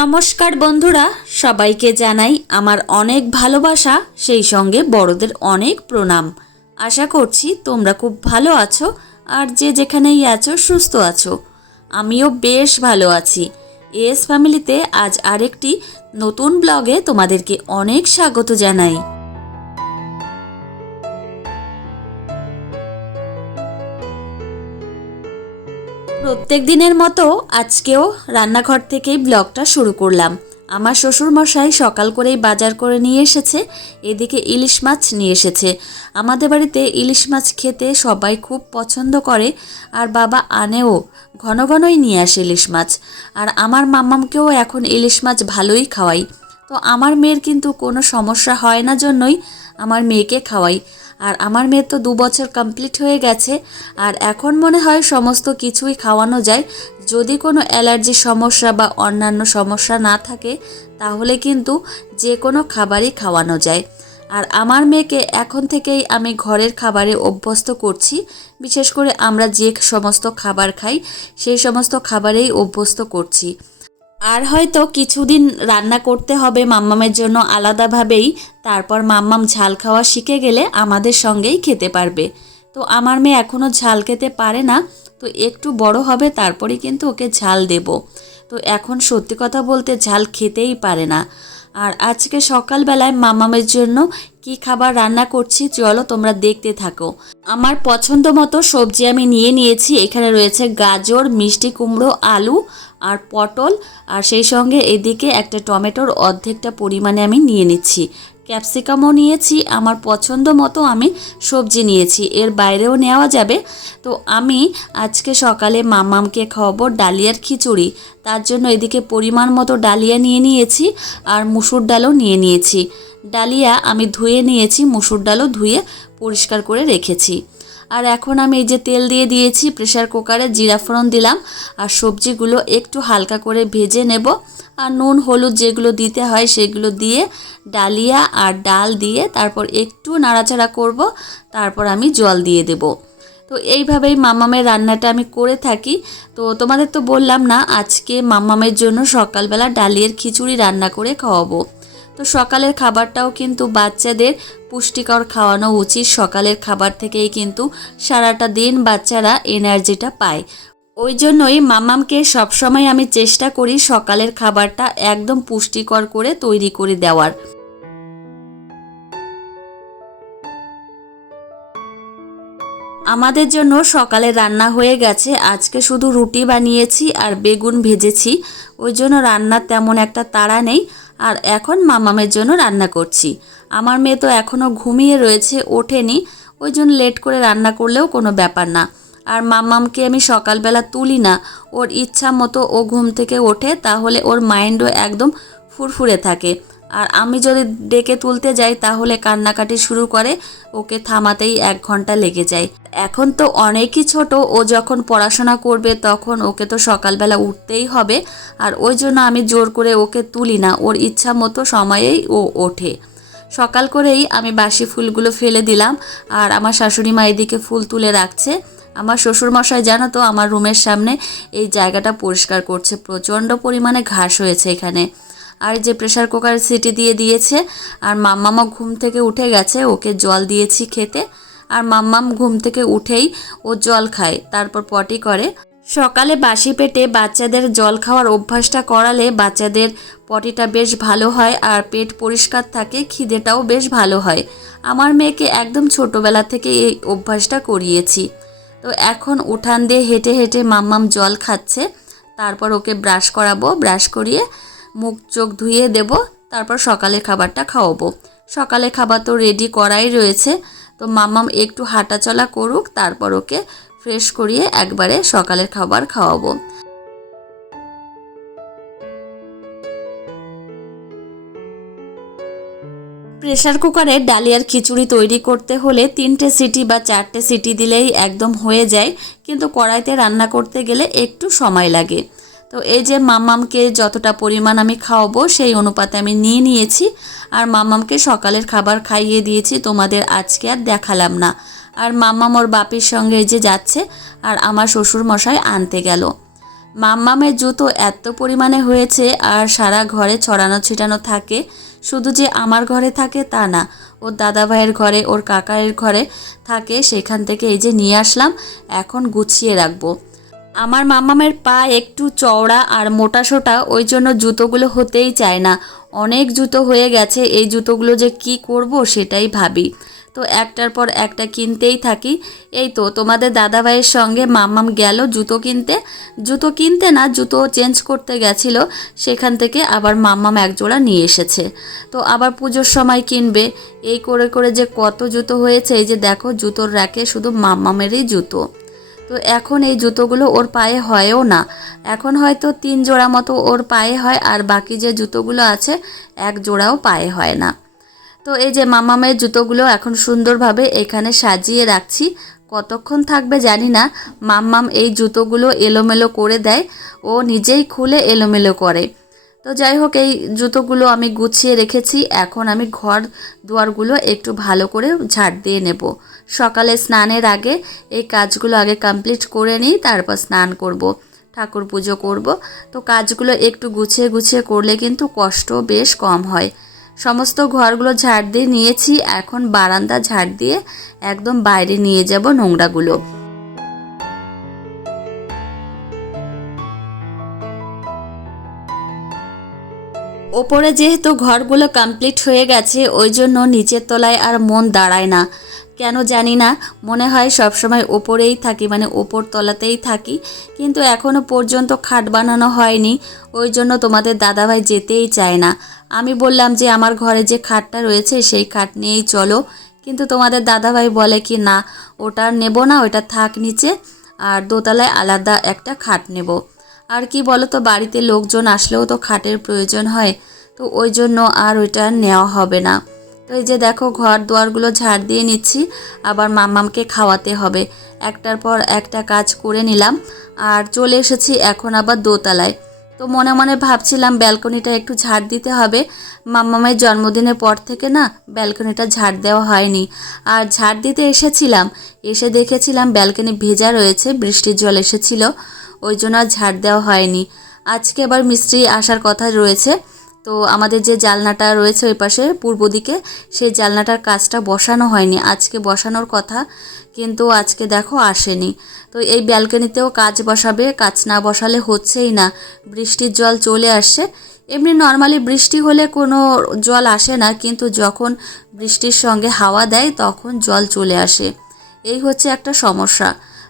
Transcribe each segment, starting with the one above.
নমস্কার বন্ধুরা, সবাইকে জানাই আমার অনেক ভালোবাসা, সেই সঙ্গে বড়দের অনেক প্রণাম। আশা করছি তোমরা খুব ভালো আছো আর যে যেখানেই আছো সুস্থ আছো। আমিও বেশ ভালো আছি। এস ফ্যামিলিতে আজ আরেকটি নতুন ব্লগে তোমাদেরকে অনেক স্বাগত জানাই। প্রত্যেক দিনের মতো আজকেও রান্নাঘর থেকেই ব্লগটা শুরু করলাম। আমার শ্বশুর মশাই সকাল করেই বাজার করে নিয়ে এসেছে, এদিকে ইলিশ মাছ নিয়ে এসেছে। আমাদের বাড়িতে ইলিশ মাছ খেতে সবাই খুব পছন্দ করে, আর বাবা আনেও, ঘন ঘনই নিয়ে আসে ইলিশ মাছ। আর আমার মাম্মামকেও এখন ইলিশ মাছ ভালোই খাওয়াই। তো আমার মেয়ের কিন্তু কোনো সমস্যা হয় না জন্যই আমার মেয়েকে খাওয়াই। আর আমার মেয়ের তো দু বছর কমপ্লিট হয়ে গেছে, আর এখন মনে হয় সমস্ত কিছুই খাওয়ানো যায়। যদি কোনো অ্যালার্জির সমস্যা বা অন্যান্য সমস্যা না থাকে, তাহলে কিন্তু যে কোনো খাবারই খাওয়ানো যায়। আর আমার মেয়েকে এখন থেকেই আমি ঘরের খাবারে অভ্যস্ত করছি, বিশেষ করে আমরা যে সমস্ত খাবার খাই, সেই সমস্ত খাবারেই অভ্যস্ত করছি। আর হয়তো কিছুদিন রান্না করতে হবে মাম্মামের জন্য আলাদাভাবেই। তারপর মাম্মাম ঝাল খাওয়া শিখে গেলে আমাদের সঙ্গেই খেতে পারবে। তো আমার মেয়ে এখনও ঝাল খেতে পারে না, তো একটু বড় হবে তারপরেই কিন্তু ওকে ঝাল দেব। তো এখন সত্যি কথা বলতে ঝাল খেতেই পারে না। আর আজকে সকালবেলায় মামামের জন্য কি খাবার রান্না করছি চলো তোমরা দেখতে থাকো। আমার পছন্দ মতো সবজি আমি নিয়ে নিয়েছি। এখানে রয়েছে গাজর, মিষ্টি কুমড়ো, আলু আর পটল। আর সেই সঙ্গে এদিকে একটা টমেটোর অর্ধেকটা পরিমাণে আমি নিয়ে নিচ্ছি। ক্যাপসিকামও নিয়েছি। আমার পছন্দ মতো আমি সবজি নিয়েছি। এর বাইরেও নেওয়া যাবে। তো আমি আজকে সকালে মামামকে খাওয়াবো ডালিয়ার খিচুড়ি। তার জন্য এদিকে পরিমাণ মতো ডালিয়া নিয়ে নিয়েছি আর মুসুর ডালও নিয়ে নিয়েছি। ডালিয়া আমি ধুয়ে নিয়েছি, মুসুর ডালও ধুয়ে পরিষ্কার করে রেখেছি। আর এখন আমি এই যে তেল দিয়ে দিয়েছি প্রেশার কুকারে জিরা ফোড়ন দিলাম, আর সবজিগুলো একটু হালকা করে ভেজে নেব। আর নুন, হলুদ যেগুলো দিতে হয় সেগুলো দিয়ে ডালিয়া আর ডাল দিয়ে তারপর একটু নাড়াচাড়া করব, তারপর আমি জল দিয়ে দেব। তো এইভাবেই মামামের রান্নাটা আমি করে থাকি। তো তোমাদের তো বললাম না, আজকে মামামের জন্য সকালবেলা ডালিয়ার খিচুড়ি রান্না করে খাওয়াবো। তো সকালের খাবারটাও কিন্তু বাচ্চাদের পুষ্টিকর খাওয়ানো উচিত। সকালের খাবার থেকেই কিন্তু সারাটা দিন বাচ্চারা এনার্জিটা পায়। ওই জন্যই মামামকে সবসময় আমি চেষ্টা করি সকালের খাবারটা একদম পুষ্টিকর করে তৈরি করে দেওয়ার। আমাদের জন্য সকালে রান্না হয়ে গেছে। আজকে শুধু রুটি বানিয়েছি আর বেগুন ভেজেছি। ওই জন্য রান্নার তেমন একটা তাড়া নেই। আর এখন মামামের জন্য রান্না করছি। আমার মেয়ে তো এখনও ঘুমিয়ে রয়েছে, ওঠেনি। ওই জন্য লেট করে রান্না করলেও কোনো ব্যাপার না। আর মামামকে আমি সকালবেলা তুলি না। ওর ইচ্ছা মতো ও ঘুম থেকে ওঠে, তাহলে ওর মাইন্ডও একদম ফুরফুরে থাকে। আর আমি যদি ডেকে তুলতে যাই তাহলে কান্নাকাটি শুরু করে, ওকে থামাতেই এক ঘণ্টা লেগে যায়। এখন তো অনেকই ছোট, ও যখন পড়াশোনা করবে তখন ওকে তো সকালবেলা উঠতেই হবে, আর ওই জন্য আমি জোর করে ওকে তুলি না, ওর ইচ্ছা মতো সময়েই ও ওঠে। সকাল করেই আমি বাসি ফুলগুলো ফেলে দিলাম, আর আমার শাশুড়ি মা এদিকে ফুল তুলে রাখছে। আমার শ্বশুরমশাই জানো তো, আমার রুমের সামনে এই জায়গাটা পরিষ্কার করছে, প্রচণ্ড পরিমাণে ঘাস হয়েছে এখানে। আর যে প্রেশার কুকার সিটি দিয়ে দিয়েছে, আর মাম্মামা ঘুম থেকে উঠে গেছে, ওকে জল দিয়েছি খেতে। আর মাম্মাম ঘুম থেকে উঠেই ও জল খায়, তারপর পটি করে। সকালে বাসি পেটে বাচ্চাদের জল খাওয়ার অভ্যাসটা করালে বাচ্চাদের পটিটা বেশ ভালো হয়, আর পেট পরিষ্কার থাকে, খিদেটাও বেশ ভালো হয়। আমার মেয়েকে একদম ছোটোবেলা থেকে এই অভ্যাসটা করিয়েছি। তো এখন উঠান দিয়ে হেঁটে হেঁটে মাম্মাম জল খাচ্ছে, তারপর ওকে ব্রাশ করাবো ব্রাশ করিয়ে মুখ চোখ ধুয়ে দেব, তারপর সকালে খাবারটা খাওয়াবো। সকালে খাবার তো রেডি করাই রয়েছে, তো মাম্মাম একটু হাঁটাচলা করুক, তারপর ওকে ফ্রেশ করিয়ে একবারে সকালের খাবার খাওয়াবো। প্রেশার কুকারে ডালিয়ার খিচুড়ি তৈরি করতে হলে তিনটে সিটি বা চারটে সিটি দিলেই একদম হয়ে যায়, কিন্তু কড়াইতে রান্না করতে গেলে একটু সময় লাগে। তো এই যে মাম্মামকে যতটা পরিমাণ আমি খাওয়াবো, সেই অনুপাতে আমি নিয়ে নিয়েছি। আর মাম্মামকে সকালের খাবার খাইয়ে দিয়েছি, তোমাদের আজকে আর দেখালাম না। আর মাম্মাম ওর বাপির সঙ্গে যে যাচ্ছে, আর আমার শ্বশুর মশাই আনতে গেল। মাম্মামের জুতো এত পরিমাণে হয়েছে, আর সারা ঘরে ছড়ানো ছিটানো থাকে। শুধু যে আমার ঘরে থাকে তা না, ওর দাদা ভাইয়ের ঘরে, ওর কাকারের ঘরে থাকে। সেখান থেকে এই যে নিয়ে আসলাম, এখন গুছিয়ে রাখব। আমার মামামের পা একটু চওড়া আর মোটা সোটা, ওই জন্য জুতোগুলো হতেই চায় না। অনেক জুতো হয়ে গেছে, এই জুতোগুলো যে কি করব সেটাই ভাবি। তো একটার পর একটা কিনতেই থাকি। এই তো, তোমাদের দাদাভাইয়ের সঙ্গে মাম্মাম গেল জুতো কিনতে। জুতো কিনতে না, জুতো চেঞ্জ করতে গেছিল। সেখান থেকে আবার মাম্মাম এক জোড়া নিয়ে এসেছে। তো আবার পুজোর সময় কিনবে। এই করে করে যে কত জুতো হয়েছে, এই যে দেখো, জুতোর র্যাকে শুধু মাম্মামেরই জুতো। তো এখন এই জুতোগুলো ওর পায়ে হয়ও না। এখন হয়তো তিন জোড়া মতো ওর পায়ে হয় আর বাকি যে জুতোগুলো আছে, এক জোড়াও পায়ে হয় না। তো এই যে মামামের জুতোগুলো এখন সুন্দরভাবে এখানে সাজিয়ে রাখছি। কতক্ষণ থাকবে জানি না। মাম্মাম এই জুতোগুলো এলোমেলো করে দেয়। ও নিজেই খুলে এলোমেলো করে। তো যাই হোক, এই জুতোগুলো আমি গুছিয়ে রেখেছি। এখন আমি ঘর দুয়ারগুলো একটু ভালো করে ঝাড় দিয়ে নেব। সকালে স্নানের আগে এই কাজগুলো আগে কমপ্লিট করে নিই, তারপর স্নান করব। ঠাকুর পুজো করব। তো কাজগুলো একটু গুছিয়ে গুছিয়ে করলে কিন্তু কষ্ট বেশ কম হয়। সমস্ত ঘরগুলো ঝাড় দিয়ে নিয়েছি, এখন বারান্দা ঝাড় দিয়ে একদম বাইরে নিয়ে যাব নোংরাগুলো। ওপরে যেহেতু ঘরগুলো কমপ্লিট হয়ে গেছে, ওই জন্য নিচের তলায় আর মন দাঁড়ায় না। কেন জানি না। মনে হয় সবসময় ওপরেই থাকি মানে ওপর তলাতেই থাকি। কিন্তু এখনও পর্যন্ত খাট বানানো হয়নি। ওই জন্য তোমাদের দাদাভাই যেতেই চায় না। আমি বললাম যে, আমার ঘরে যে খাটটা রয়েছে, সেই খাট নিয়েই চলো। কিন্তু তোমাদের দাদাভাই বলে কি, না, ওটা নেব না, ওটা থাক নিচে, আর দোতলায় আলাদা একটা খাট নেব। আর কি বলো তো বাড়িতে লোকজন আসলেও তো খাটের প্রয়োজন হয়। তো ওই জন্য আর ওইটা নেওয়া হবে না। তো এই যে দেখো ঘর দুয়ারগুলো ঝাড় দিয়ে নিচ্ছি, আবার মাম্মামকে খাওয়াতে হবে। একটার পর একটা কাজ করে নিলাম, আর চলে এসেছি এখন আবার দোতলায়। তো মনে মনে ভাবছিলাম ব্যালকনিটা একটু ঝাড় দিতে হবে। মাম্মামের জন্মদিনের পর থেকে না ব্যালকনিটা ঝাড় দেওয়া হয়নি। আর ঝাড় দিতে এসেছিলাম, এসে দেখেছিলাম ব্যালকনি ভেজা রয়েছে, বৃষ্টির জল এসেছিল, ওই জন্য আর ঝাড় দেওয়া হয়নি। আজকে আবার মিস্ত্রি আসার কথা রয়েছে তো আমাদের যে জালনাটা রয়েছে ওই পাশে, পূর্ব দিকে, সেই জালনাটার কাজটা বসানো হয়নি। আজকে বসানোর কথা, কিন্তু আজকে দেখো আসেনি। তো এই ব্যালকনিতেও কাজ বসাবে, কাজ না বসালে হচ্ছেই না। বৃষ্টির জল চলে আসছে। এমনি নর্মালি বৃষ্টি হলে কোনো জল আসে না, কিন্তু যখন বৃষ্টির সঙ্গে হাওয়া দেয়, তখন জল চলে আসে। এই হচ্ছে একটা সমস্যা।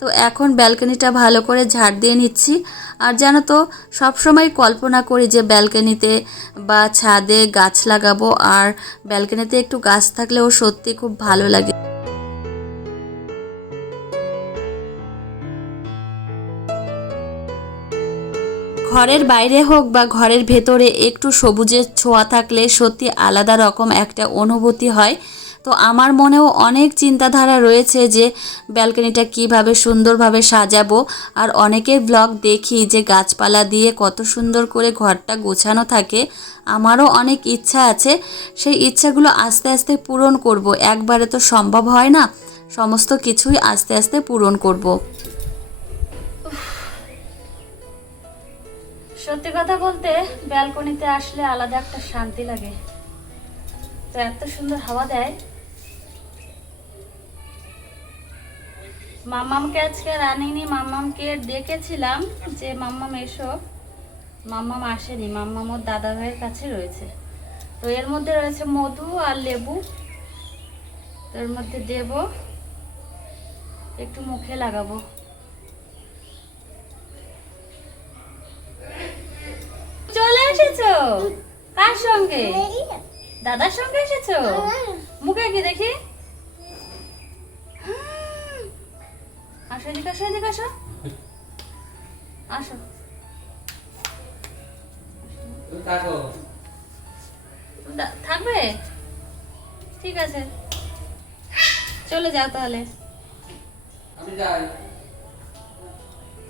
তো এখন ব্যালকনিটা ভালো করে ঝাড় দিয়ে নিচ্ছি। আর জানো তো, সবসময় কল্পনা করি যে ব্যালকনিতে বা ছাদে গাছ লাগাবো আর ব্যালকনিতে একটু গাছ থাকলেও সত্যি খুব ভালো লাগে। ঘরের বাইরে হোক বা ঘরের ভেতরে একটু সবুজের ছোঁয়া থাকলে সত্যি আলাদা রকম একটা অনুভূতি হয়। তো আমার মনেও অনেক চিন্তাধারা রয়েছে যে ব্যালকনিটা কীভাবে সুন্দরভাবে সাজাবো। আর অনেকের ব্লগ দেখি যে গাছপালা দিয়ে কত সুন্দর করে ঘরটা গোছানো থাকে। আমারও অনেক ইচ্ছা আছে। সেই ইচ্ছাগুলো আস্তে আস্তে পূরণ করব। একবারে তো সম্ভব হয় না। সমস্ত কিছুই আস্তে আস্তে পূরণ করব। সত্যি কথা বলতে ব্যালকনিতে আসলে আলাদা একটা শান্তি লাগে। তো এত সুন্দর হাওয়া দেয়। মাম্মামকে আজকে রানিনি মাম্মামকে ডেকেছিলাম যে মাম্মাম এসো। মাম্মাম আসেনি মাম্মাম ওর দাদা ভাইয়ের কাছে রয়েছে। তো এর মধ্যে রয়েছে মধু আর লেবু। তো এর মধ্যে দেব। একটু মুখে লাগাবো। চলে এসেছ? কার সঙ্গে? দাদার সঙ্গে এসেছ? মুখে কি দেখি? আসো এদিকে আসো এদিকে আসো। আসো। থাকবে? ঠিক আছে। চলে যাও তাহলে।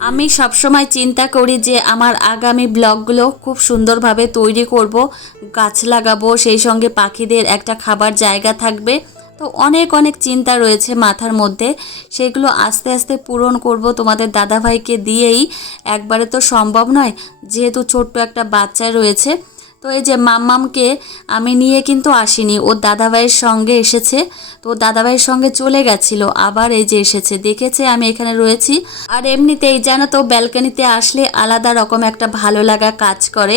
আমি সবসময় চিন্তা করি যে আমার আগামী ব্লগগুলো খুব সুন্দরভাবে তৈরি করব গাছ লাগাবো সেই সঙ্গে পাখিদের একটা খাবার জায়গা থাকবে। তো অনেক অনেক চিন্তা রয়েছে মাথার মধ্যে। সেগুলো আস্তে আস্তে পূরণ করব তোমাদের দাদাভাইকে দিয়েই। একবারে তো সম্ভব নয়, যেহেতু ছোট্ট একটা বাচ্চা রয়েছে। তো এই যে মাম্মামকে আমি নিয়ে কিন্তু আসিনি, ওর দাদাভাইয়ের সঙ্গে এসেছে। তো দাদাভাইয়ের সঙ্গে চলে গেছিল, আবার এই যে এসেছে। দেখেছে আমি এখানে রয়েছি। আর এমনিতেই জানো তো, ব্যালকানিতে আসলে আলাদা রকম একটা ভালো লাগা কাজ করে।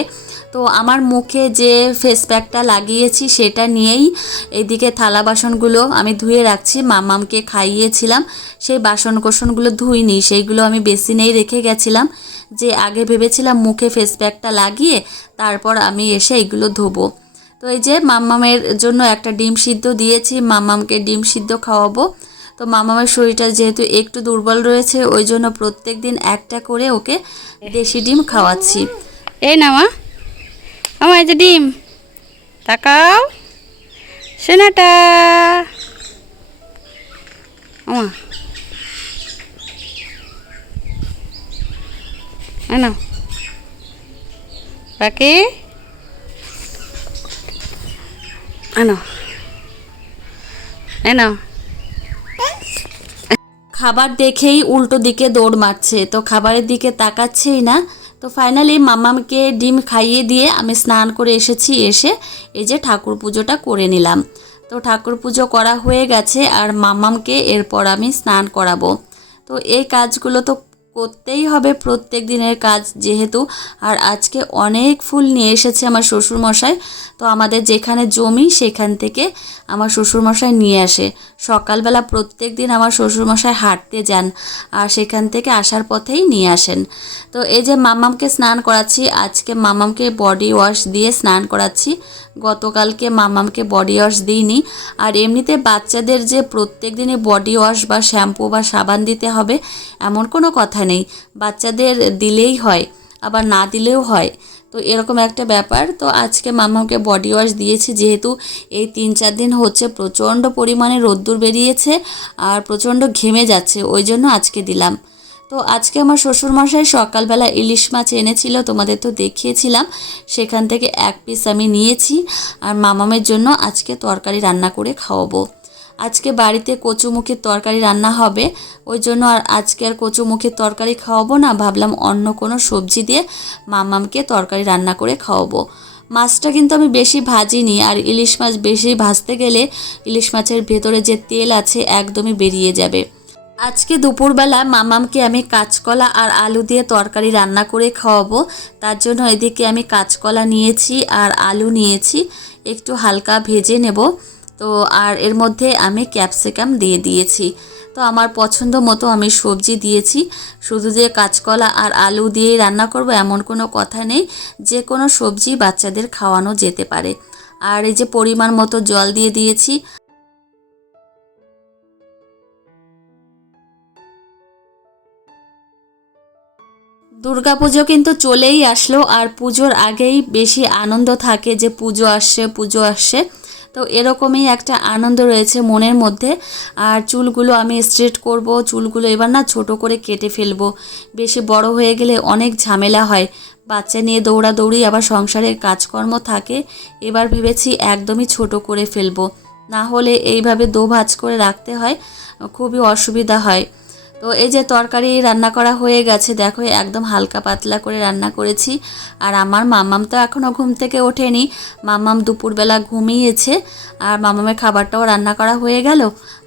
তো আমার মুখে যে ফেস প্যাকটা লাগিয়েছি সেটা নিয়েই এইদিকে থালা বাসনগুলো আমি ধুয়ে রাখছি। মামামকে খাইয়েছিলাম। সেই বাসন কোসনগুলো ধুইনি, সেইগুলো আমি বেসিনেই রেখে গেছিলাম। যে আগে ভেবেছিলাম মুখে ফেস প্যাকটা লাগিয়ে তারপর আমি এসে এগুলো ধোবো। তো এই যে মাম্মামের জন্য একটা ডিম সিদ্ধ দিয়েছি মাম্মামকে ডিম সিদ্ধ খাওয়াবো। তো মামামের শরীরটা যেহেতু একটু দুর্বল রয়েছে, ওই জন্য প্রত্যেক দিন একটা করে ওকে দেশি ডিম খাওয়াচ্ছি। এই না মা আমার যে ডিম। তাকাও। সেনাটা। আমা নাও। বাকি? নাও। এই খাবার দেখেই উল্টো দিকে দৌড় মারছে, তো খাবারের দিকে তাকাচ্ছেই না। তো ফাইনালি মামাকে ডিম খাইয়ে দিয়ে আমি স্নান করে এসেছি, এসে এই যে ঠাকুর পুজোটা করে নিলাম। তো ঠাকুর পুজো করা হয়ে গেছে আর মামামকে এরপর আমি স্নান করাবো। তো এই কাজগুলো তো করতেই হবে প্রত্যেক দিনের কাজ যেহেতু। আর আজকে অনেক ফুল নিয়ে এসেছে আমার শ্বশুরমশাই। তো আমাদের যেখানে জমি সেখান থেকে আমার শ্বশুরমশাই নিয়ে আসে। সকালবেলা প্রত্যেক দিন আমার শ্বশুরমশাই হাঁটতে যান আর সেখান থেকে আসার পথেই নিয়ে আসেন। তো এই যে মামামকে স্নান করাচ্ছি, আজকে মামামকে বডি ওয়াশ দিয়ে স্নান করাচ্ছি। গতকালকে মামামকে বডি ওয়াশ দিইনি আর এমনিতে বাচ্চাদের যে প্রত্যেক দিনে বডি ওয়াশ বা শ্যাম্পু বা সাবান দিতে হবে, এমন কোনো কথা নেই। বাচ্চাদের দিলেই হয়, আবার না দিলেও হয়। তো এরকম একটা ব্যাপার। তো আজকে মামাকে বডি ওয়াশ দিয়েছি, যেহেতু এই তিন চার দিন হচ্ছে প্রচণ্ড পরিমাণে রোদ্দুর বেরিয়েছে আর প্রচণ্ড ঘেমে যাচ্ছে, ওই জন্য আজকে দিলাম। তো আজকে আমার শ্বশুরমশাই সকালবেলা ইলিশ মাছ এনেছিল, তোমাদের তো দেখিয়েছিলাম, সেখান থেকে এক পিস আমি নিয়েছি। আর মামামের জন্য আজকে তরকারি রান্না করে খাওয়াবো। আজকে বাড়িতে কচুমুখির তরকারি রান্না হবে। ওই জন্য আর আজকে আর কচুমুখির তরকারি খাওয়াবো না। ভাবলাম অন্য কোনো সবজি দিয়ে মামামকে তরকারি রান্না করে খাওয়াবো। মাছটা কিন্তু আমি বেশি ভাজিনি আর ইলিশ মাছ বেশি ভাজতে গেলে ইলিশ মাছের ভেতরে যে তেল আছে একদমই বেরিয়ে যাবে। আজকে দুপুরবেলা মামামকে আমি কাঁচকলা আর আলু দিয়ে তরকারি রান্না করে খাওয়াবো। তার জন্য এদিকে আমি কাঁচকলা নিয়েছি আর আলু নিয়েছি। একটু হালকা ভেজে নেব। তো আর এর মধ্যে আমি ক্যাপসিকাম দিয়ে দিয়েছি। তো আমার পছন্দ মতো আমি সবজি দিয়েছি। শুধু যে কাঁচকলা আর আলু দিয়েই রান্না করব এমন কোনো কথা নেই। যে কোনো সবজি বাচ্চাদের খাওয়ানো যেতে পারে। আর এই যে পরিমাণ মতো জল দিয়ে দিয়েছি। দুর্গাপুজো কিন্তু চলেই আসলো। আর পুজোর আগেই বেশি আনন্দ থাকে যে পুজো আসছে পুজো আসছে। তো এরকমই একটা আনন্দ রয়েছে মনের মধ্যে। আর চুলগুলো আমি স্ট্রেট করব, চুলগুলো এবার না ছোট করে কেটে ফেলব। বেশি বড় হয়ে গেলে অনেক ঝামেলা হয়। বাচ্চা নিয়ে দৌড়াদৌড়ি, আবার সংসারের কাজকর্ম থাকে, এবার ভেবেছি একদমই ছোট করে ফেলব। না হলে এইভাবে দো ভাজ করে রাখতে হয়, খুবই অসুবিধা হয়। তো এই যে তরকারি রান্না করা হয়ে গেছে, দেখো একদম হালকা পাতলা করে রান্না করেছি। আর আমার মামাম তো এখনও ঘুম থেকে ওঠেনি। মামাম দুপুরবেলা ঘুমিয়েছে আর মামামের খাবারটাও রান্না করা হয়ে গেল।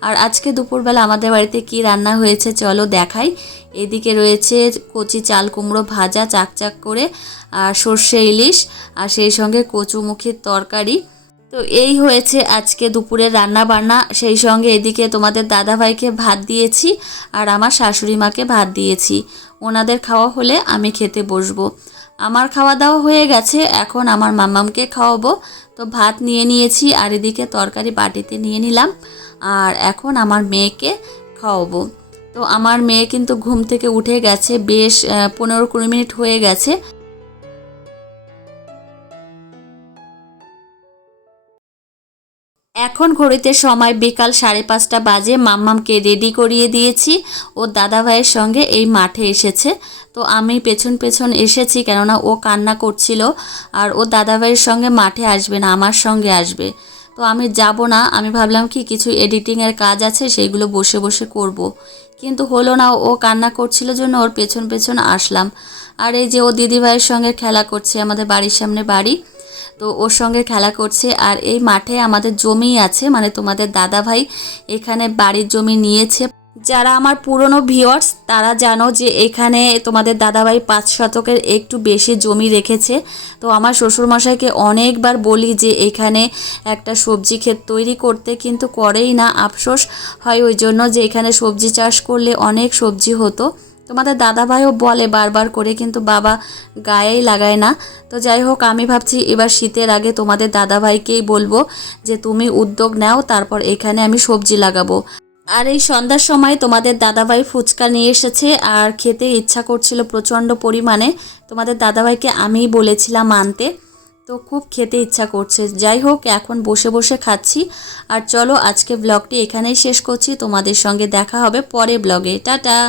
আর আজকে দুপুরবেলা আমাদের বাড়িতে কি রান্না হয়েছে চলো দেখাই। এদিকে রয়েছে কচি চাল কুমড়ো ভাজা চাকচাক করে আর সর্ষে ইলিশ আর সেই সঙ্গে কচুমুখির তরকারি। তো এই হয়েছে আজকে দুপুরের রান্না বান্না সেই সঙ্গে এদিকে তোমাদের দাদাভাইকে ভাত দিয়েছি আর আমার শাশুড়ি মাকে ভাত দিয়েছি। ওনাদের খাওয়া হলে আমি খেতে বসবো। আমার খাওয়া দাওয়া হয়ে গেছে, এখন আমার মামামকে খাওয়াবো। তো ভাত নিয়ে নিয়েছি আর এদিকে তরকারি বাটিতে নিয়ে নিলাম আর এখন আমার মেয়েকে খাওয়াবো। তো আমার মেয়ে কিন্তু ঘুম থেকে উঠে গেছে, বেশ পনেরো কুড়ি মিনিট হয়ে গেছে। এখন ঘড়িতে সময় বিকাল সাড়ে পাঁচটা বাজে। মাম্মামকে রেডি করিয়ে দিয়েছি। ও দাদা ভাইয়ের সঙ্গে এই মাঠে এসেছে। তো আমি পেছন পেছন এসেছি কেননা ও কান্না করছিল আর ও দাদা ভাইয়ের সঙ্গে মাঠে আসবে না, আমার সঙ্গে আসবে। তো আমি যাব না, আমি ভাবলাম কি কিছু এডিটিংয়ের কাজ আছে, সেইগুলো বসে বসে করব। কিন্তু হলো না, ও কান্না করছিল জন্য ওর পেছন পেছন আসলাম। আর এই যে ও দিদিভাইয়ের সঙ্গে খেলা করছে, আমাদের বাড়ির সামনে বাড়ি তো ওর সঙ্গে খেলা করছে আর এই মাঠে আমাদের জমি আছে মানে তোমাদের দাদা ভাই এখানে বাড়ির জমি নিয়েছে। যারা আমার পুরনো ভিওর্স তারা জানো যে এখানে তোমাদের দাদাভাই পাঁচ শতকের একটু বেশি জমি রেখেছে। তো আমার শ্বশুরমশাইকে অনেকবার বলি যে এখানে একটা সবজি ক্ষেত তৈরি করতে কিন্তু করেই না, আফসোস হয় ওই জন্য যে এখানে সবজি চাষ করলে অনেক সবজি হতো। তোমাদের দাদাভাইও বলে বারবার করে, কিন্তু বাবা গায়েই লাগায় না। তো যাই হোক, আমি ভাবছি এবার শীতের আগে তোমাদের দাদাভাইকেই বলব যে তুমি উদ্যোগ নাও, তারপর এখানে আমি সবজি লাগাবো। আর এই সন্ধ্যার সময় তোমাদের দাদাভাই ফুচকা নিয়ে এসেছে, আর খেতে ইচ্ছা করছিল প্রচণ্ড পরিমাণে। তোমাদের দাদাভাইকে আমিই বলেছিলাম আনতে। তো খুব খেতে ইচ্ছা করছে। যাই হোক, এখন বসে বসে খাচ্ছি। আর চলো, আজকে ব্লগটি এখানেই শেষ করছি। তোমাদের সঙ্গে দেখা হবে পরে ব্লগে টাটা!